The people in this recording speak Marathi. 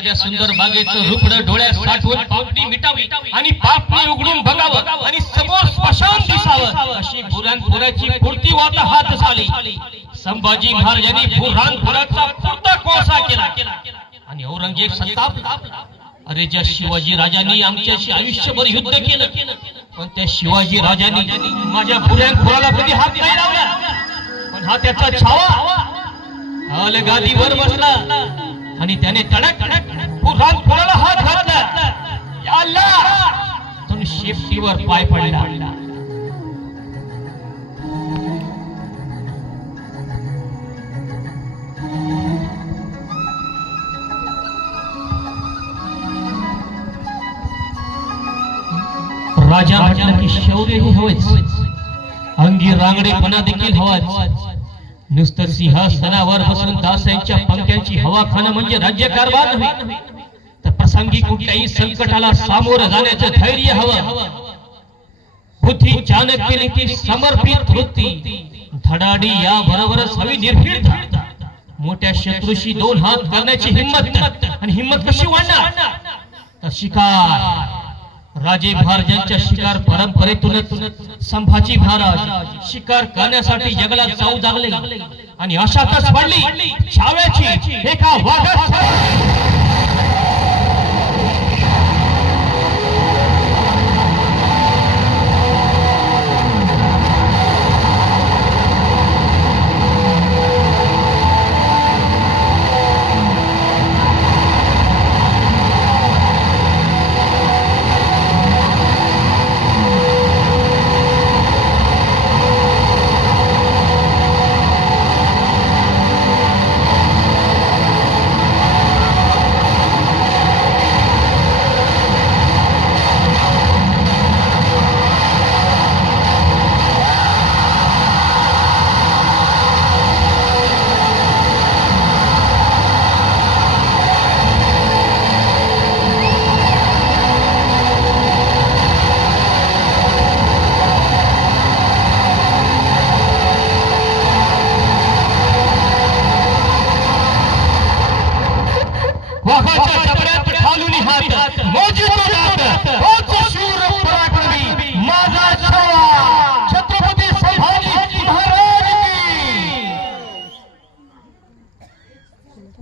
एखाद्या सुंदर बागेचं रुपड डोळ्यात साठवून पापणी मिटावी आणि पापणी उघडून बघावं आणि समोर स्मशान दिसावं अशी पुराणपुराची पूर्ती वाटा हात झाली. संभाजी महाराजांनी पुराणपुराचा पुरता कोळसा केला. आणि औरंगजेब संताप अरे ज्या शिवाजी राजांनी आमच्याशी आयुष्यभर युद्ध केलं पण त्या शिवाजी राजांनी माझ्या पुऱ्यांपुराला कधी हात नाही लावला. पण हा त्याचा छावा. हाल गादीवर बसला. आणि त्याने तडक पुराला हात घातला. या अल्लाह! पाय पडला. राजा म्हटलं की शौर्यही हवंच. अंगी रांगडेपणा देखील हवाच. नुसतं सिंहासनावर बसून दासांच्या पंख्यांची हवा खाणं म्हणजे राज्यकारभार नव्हे तर प्रसंगी कुठल्याही संकटाला सामोरं जाण्याचं धैर्य हवं. बुद्धी चाणक्य नीती समर्पित वृत्ती. धडाडी या बरोबरच हवी निर्भीड मोठ्या शत्रूशी दोन हात करण्याची हिंमत. आणि हिंमत कशी वाढणार? तर शिकार. राजे महाराजांच्या शिकार परंपरेतूनच संभाजी महाराज शिकार करण्यासाठी जगाला जाऊ लागले. आणि अशातच पडली छाव्याची एका वाघात.